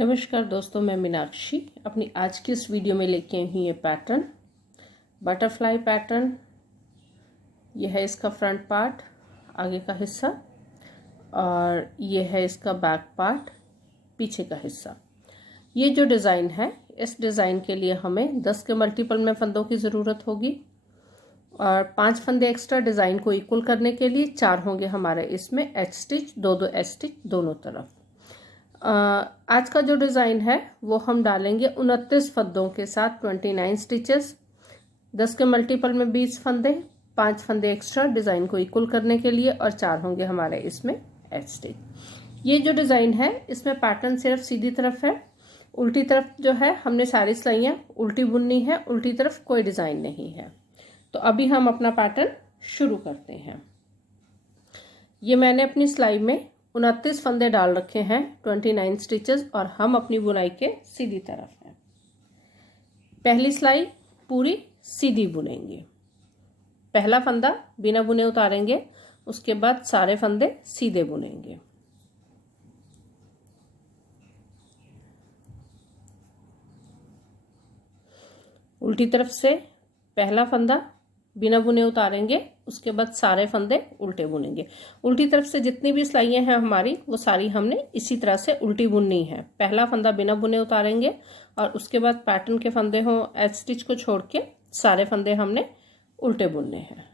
नमस्कार दोस्तों, मैं मीनाक्षी अपनी आज की इस वीडियो में लेके आई हूँ ये पैटर्न बटरफ्लाई पैटर्न। यह है इसका फ्रंट पार्ट, आगे का हिस्सा, और ये है इसका बैक पार्ट, पीछे का हिस्सा। ये जो डिज़ाइन है, इस डिज़ाइन के लिए हमें 10 के मल्टीपल में फंदों की ज़रूरत होगी और 5 फंदे एक्स्ट्रा डिज़ाइन को इक्वल करने के लिए 4 होंगे हमारे इसमें एच स्टिच, दो एच स्टिच दोनों तरफ। आज का जो डिज़ाइन है वो हम डालेंगे 29 फंदों के साथ 29 स्टिचेस, 10 के मल्टीपल में 20 फंदे, 5 फंदे एक्स्ट्रा डिज़ाइन को इक्वल करने के लिए और 4 होंगे हमारे इसमें एच स्टिच। ये जो डिज़ाइन है इसमें पैटर्न सिर्फ सीधी तरफ है, उल्टी तरफ जो है हमने सारी सिलाइयाँ उल्टी बुननी है, उल्टी तरफ कोई डिज़ाइन नहीं है। तो अभी हम अपना पैटर्न शुरू करते हैं। ये मैंने अपनी सिलाई में 29 फंदे डाल रखे हैं, 29 स्टिचेस, और हम अपनी बुनाई के सीधी तरफ हैं। पहली सिलाई पूरी सीधी बुनेंगे, पहला फंदा बिना बुने उतारेंगे, उसके बाद सारे फंदे सीधे बुनेंगे। उल्टी तरफ से पहला फंदा बिना बुने उतारेंगे, उसके बाद सारे फंदे उल्टे बुनेंगे। उल्टी तरफ से जितनी भी सिलाइयाँ हैं हमारी वो सारी हमने इसी तरह से उल्टी बुननी है। पहला फंदा बिना बुने उतारेंगे और उसके बाद पैटर्न के फंदे हों एच स्टिच को छोड़ के सारे फंदे हमने उल्टे बुनने हैं।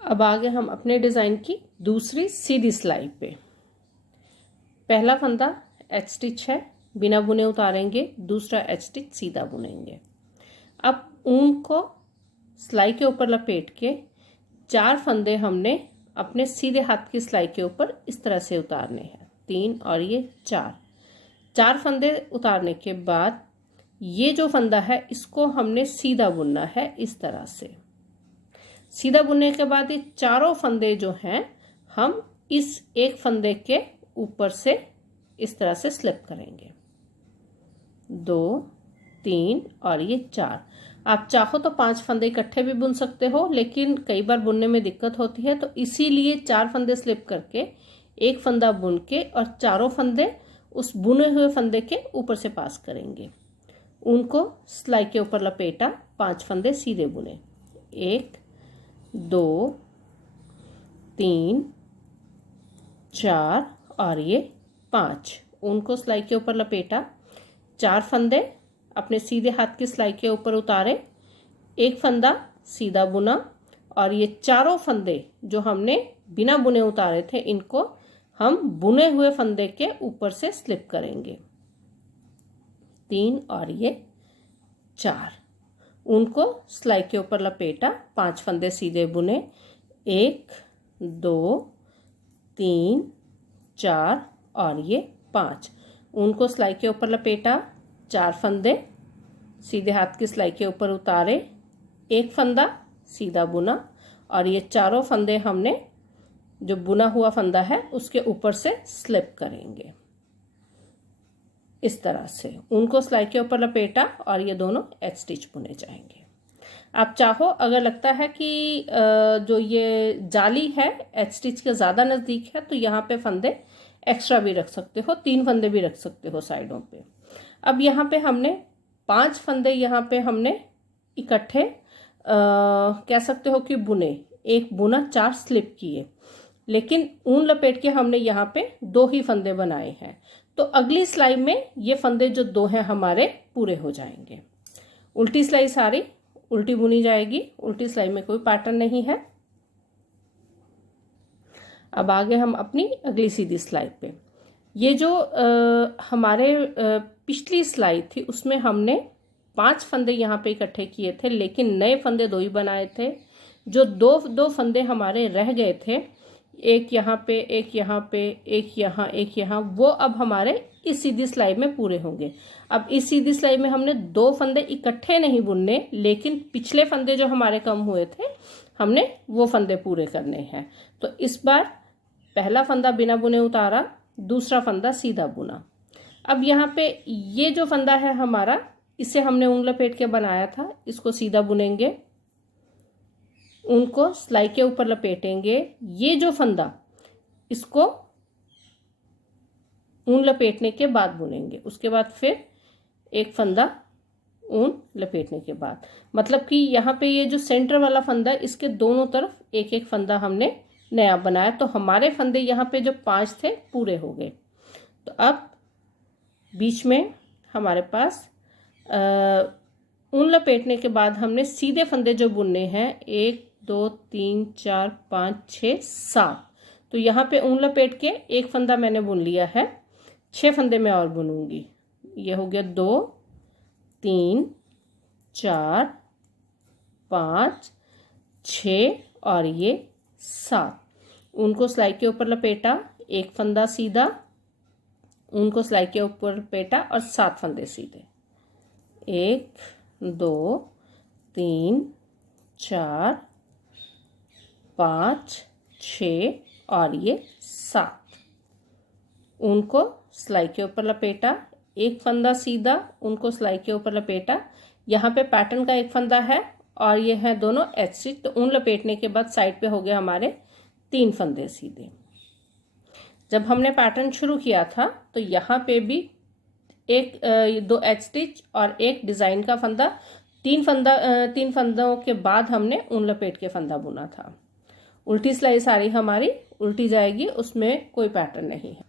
अब आगे हम अपने डिज़ाइन की दूसरी सीधी सिलाई पे पहला फंदा एच स्टिच है, बिना बुने उतारेंगे, दूसरा एच स्टिच सीधा बुनेंगे। अब ऊन को सिलाई के ऊपर लपेट के 4 फंदे हमने अपने सीधे हाथ की सिलाई के ऊपर इस तरह से उतारने हैं, 3 और ये 4 फंदे उतारने के बाद ये जो फंदा है इसको हमने सीधा बुनना है। इस तरह से सीधा बुनने के बाद ये चारों फंदे जो हैं हम इस एक फंदे के ऊपर से इस तरह से स्लिप करेंगे, 2, 3 और ये 4। आप चाहो तो 5 फंदे इकट्ठे भी बुन सकते हो, लेकिन कई बार बुनने में दिक्कत होती है, तो इसीलिए 4 फंदे स्लिप करके एक फंदा बुन के और चारों फंदे उस बुने हुए फंदे के ऊपर से पास करेंगे। उनको सिलाई के ऊपर लपेटा, 5 फंदे सीधे बुने, 1, 2, 3, 4 और ये 5। उनको सिलाई के ऊपर लपेटा, 4 फंदे अपने सीधे हाथ की सिलाई के ऊपर उतारे, एक फंदा सीधा बुना और ये चारों फंदे जो हमने बिना बुने उतारे थे इनको हम बुने हुए फंदे के ऊपर से स्लिप करेंगे, 3 और ये 4। उनको सिलाई के ऊपर लपेटा, 5 फंदे सीधे बुने, 1, 2, 3, 4 और ये 5। उनको सिलाई के ऊपर लपेटा, 4 फंदे सीधे हाथ की सिलाई के ऊपर उतारे, एक फंदा सीधा बुना और ये चारों फंदे हमने जो बुना हुआ फंदा है उसके ऊपर से स्लिप करेंगे इस तरह से। उनको सिलाई के ऊपर लपेटा और ये दोनों एच स्टिच बुने जाएंगे। आप चाहो, अगर लगता है कि जो ये जाली है एच स्टिच के ज़्यादा नज़दीक है, तो यहाँ पे फंदे एक्स्ट्रा भी रख सकते हो, 3 फंदे भी रख सकते हो साइडों पे। अब यहाँ पे हमने 5 फंदे यहाँ पे हमने इकट्ठे कह सकते हो कि बुने, एक बुना 4 स्लिप किए, लेकिन ऊन लपेट के हमने यहाँ पे 2 ही फंदे बनाए हैं। तो अगली सिलाई में ये फंदे जो 2 हैं हमारे पूरे हो जाएंगे। उल्टी सिलाई सारी उल्टी बुनी जाएगी, उल्टी सिलाई में कोई पैटर्न नहीं है। अब आगे हम अपनी अगली सीधी सिलाई पे ये जो हमारे पिछली सिलाई थी उसमें हमने 5 फंदे यहाँ पे इकट्ठे किए थे, लेकिन नए फंदे 2 ही बनाए थे। जो दो फंदे हमारे रह गए थे, एक यहाँ पे, एक यहाँ पे, एक यहाँ, एक यहाँ, वो अब हमारे इस सीधी सिलाई में पूरे होंगे। अब इस सीधी सिलाई में हमने 2 फंदे इकट्ठे नहीं बुनने, लेकिन पिछले फंदे जो हमारे कम हुए थे हमने वो फंदे पूरे करने हैं। तो इस बार पहला फंदा बिना बुने उतारा, दूसरा फंदा सीधा बुना। अब यहाँ पे ये जो फंदा है हमारा, इसे हमने ऊन लपेट के बनाया था, इसको सीधा बुनेंगे, उनको सिलाई के ऊपर लपेटेंगे। ये जो फंदा, इसको ऊन लपेटने के बाद बुनेंगे। उसके बाद फिर एक फंदा ऊन लपेटने के बाद, मतलब कि यहाँ पे ये जो सेंटर वाला फंदा है इसके दोनों तरफ एक एक फंदा हमने नया बनाया, तो हमारे फंदे यहाँ पे जो 5 थे पूरे हो गए। तो अब बीच में हमारे पास ऊन लपेटने के बाद हमने सीधे फंदे जो बुनने हैं 1 2 3 4 5 6 7, तो यहाँ पे ऊन लपेट के एक फंदा मैंने बुन लिया है, 6 फंदे मैं और बुनूंगी। ये हो गया 2 3 4 5 6 और ये 7। उनको सिलाई के ऊपर लपेटा, एक फंदा सीधा, उनको सिलाई के ऊपर लपेटा और 7 फंदे सीधे। 1 2 3 4 5 6 और ये 7। उनको सिलाई के ऊपर लपेटा, एक फंदा सीधा, उनको सिलाई के ऊपर लपेटा। यहाँ पे पैटर्न का एक फंदा है और ये है दोनों एच स्टिच, तो ऊन लपेटने के बाद साइड पे हो गए हमारे 3 फंदे सीधे। जब हमने पैटर्न शुरू किया था तो यहाँ पे भी एक 2 एच स्टिच और एक डिज़ाइन का फंदा, 3 फंदों के बाद हमने ऊन लपेट के फंदा बुना था। उल्टी सिलाई सारी हमारी उल्टी जाएगी, उसमें कोई पैटर्न नहीं है।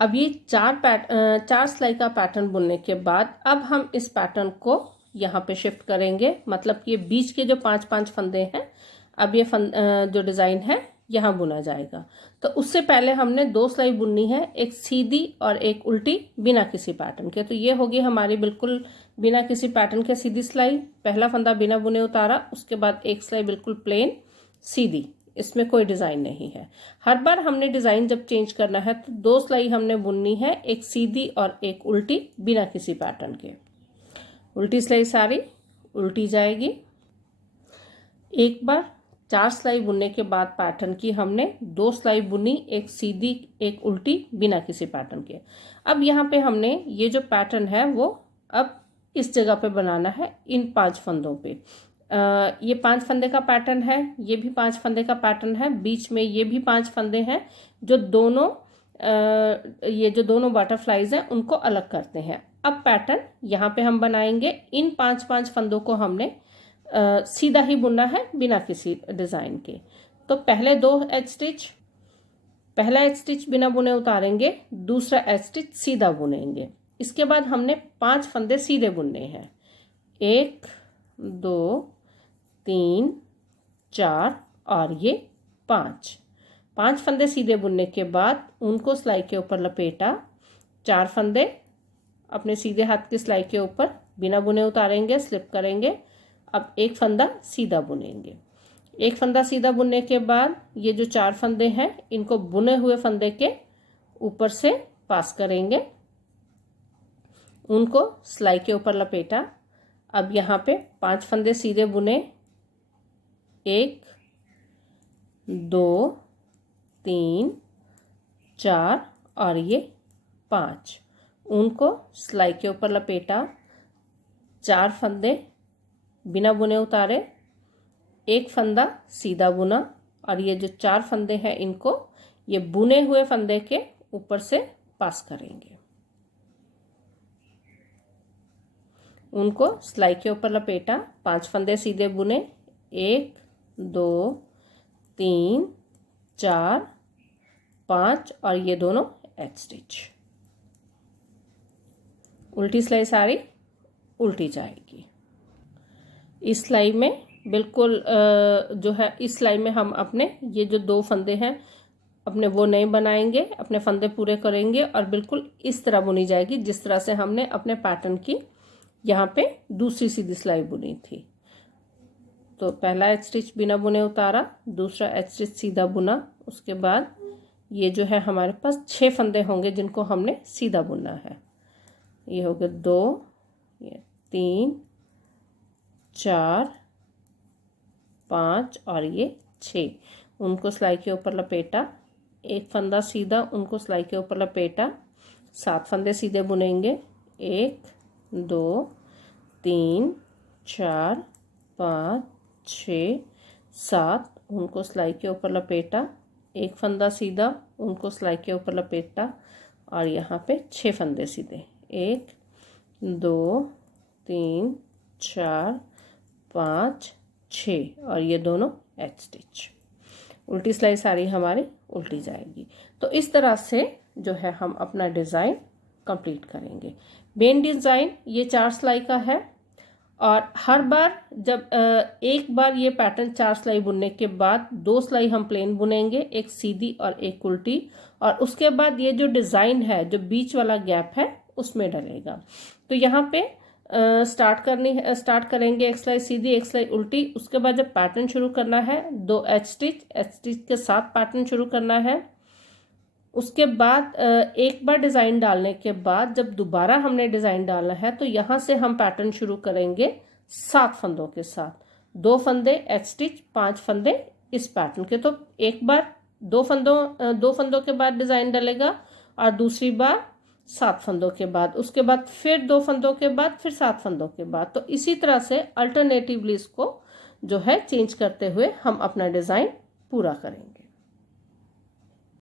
अब ये 4 सिलाई का पैटर्न बुनने के बाद अब हम इस पैटर्न को यहाँ पे शिफ्ट करेंगे, मतलब कि ये बीच के जो 5 फंदे हैं, अब ये जो डिज़ाइन है यहाँ बुना जाएगा। तो उससे पहले हमने 2 सिलाई बुननी है, एक सीधी और एक उल्टी बिना किसी पैटर्न के। तो ये होगी हमारी बिल्कुल बिना किसी पैटर्न के सीधी सिलाई, पहला फंदा बिना बुने उतारा, उसके बाद एक सिलाई बिल्कुल प्लेन सीधी, इसमें कोई डिज़ाइन नहीं है। हर बार हमने डिज़ाइन जब चेंज करना है तो 2 सिलाई हमने बुननी है, एक सीधी और एक उल्टी बिना किसी पैटर्न के। उल्टी सिलाई सारी उल्टी जाएगी। एक बार 4 सिलाई बुनने के बाद पैटर्न की हमने 2 सिलाई बुनी, एक सीधी एक उल्टी बिना किसी पैटर्न के। अब यहाँ पे हमने ये जो पैटर्न है वो अब इस जगह पे बनाना है, इन 5 फंदों पे। ये 5 फंदे का पैटर्न है, ये भी 5 फंदे का पैटर्न है, बीच में ये भी 5 फंदे हैं, जो दोनों ये जो दोनों बटरफ्लाईज हैं उनको अलग करते हैं। अब पैटर्न यहाँ पे हम बनाएंगे, इन 5 फंदों को हमने सीधा ही बुनना है बिना किसी डिज़ाइन के। तो पहले 2 एच स्टिच, पहला एच स्टिच बिना बुने उतारेंगे, दूसरा एच स्टिच सीधा बुनेंगे। इसके बाद हमने 5 फंदे सीधे बुनने हैं, 1 2 3 4 और ये 5 फंदे सीधे बुनने के बाद उनको सिलाई के ऊपर लपेटा, 4 फंदे अपने सीधे हाथ की सिलाई के ऊपर बिना बुने उतारेंगे, स्लिप करेंगे। अब एक फंदा सीधा बुनेंगे। एक फंदा सीधा बुनने के बाद ये जो 4 फंदे हैं इनको बुने हुए फंदे के ऊपर से पास करेंगे, उनको सिलाई के ऊपर लपेटा। अब यहाँ पे 5 फंदे सीधे बुने, 1 2 3 4 और ये 5, उनको सिलाई के ऊपर लपेटा, 4 फंदे बिना बुने उतारे, एक फंदा सीधा बुना और ये जो 4 फंदे हैं इनको ये बुने हुए फंदे के ऊपर से पास करेंगे, उनको सिलाई के ऊपर लपेटा, 5 फंदे सीधे बुने, 1 2 3 4 5 और ये दोनों एच स्टिच। उल्टी सिलाई सारी उल्टी जाएगी। इस सिलाई में बिल्कुल जो है, इस सिलाई में हम अपने ये जो 2 फंदे हैं अपने वो नहीं बनाएंगे, अपने फंदे पूरे करेंगे और बिल्कुल इस तरह बुनी जाएगी जिस तरह से हमने अपने पैटर्न की यहाँ पे दूसरी सीधी सिलाई बुनी थी। तो पहला एच स्टिच बिना बुने उतारा, दूसरा एच स्टिच सीधा बुना, उसके बाद ये जो है हमारे पास 6 फंदे होंगे जिनको हमने सीधा बुनना है। ये हो गए 2, ये 3 4 5 और ये 6, उनको सिलाई के ऊपर लपेटा, एक फंदा सीधा, उनको सिलाई के ऊपर लपेटा, 7 फंदे सीधे बुनेंगे, 1 2 3 4 5 6 7, उनको सिलाई के ऊपर लपेटा, एक फंदा सीधा, उनको सिलाई के ऊपर लपेटा, और यहाँ पे 6 फंदे सीधे, 1 2 3 4 5 6 और ये दोनों एच स्टिच। उल्टी सिलाई सारी हमारी उल्टी जाएगी। तो इस तरह से जो है हम अपना डिज़ाइन कंप्लीट करेंगे। मेन डिज़ाइन ये 4 सिलाई का है और हर बार जब एक बार ये पैटर्न 4 सिलाई बुनने के बाद 2 सिलाई हम प्लेन बुनेंगे, एक सीधी और एक उल्टी, और उसके बाद ये जो डिज़ाइन है जो बीच वाला गैप है उसमें डलेगा। तो यहाँ पे स्टार्ट करेंगे एक सिलाई सीधी एक सिलाई उल्टी, उसके बाद जब पैटर्न शुरू करना है 2 एच स्टिच के साथ पैटर्न शुरू करना है। उसके बाद एक बार डिज़ाइन डालने के बाद जब दोबारा हमने डिज़ाइन डालना है तो यहाँ से हम पैटर्न शुरू करेंगे 7 फंदों के साथ, 2 फंदे एच स्टिच, 5 फंदे इस पैटर्न के। तो एक बार 2 फंदों के बाद डिज़ाइन डलेगा और दूसरी बार 7 फंदों के बाद, उसके बाद फिर 2 फंदों के बाद, फिर 7 फंदों के बाद। तो इसी तरह से अल्टरनेटिवली इसको जो है चेंज करते हुए हम अपना डिज़ाइन पूरा करेंगे।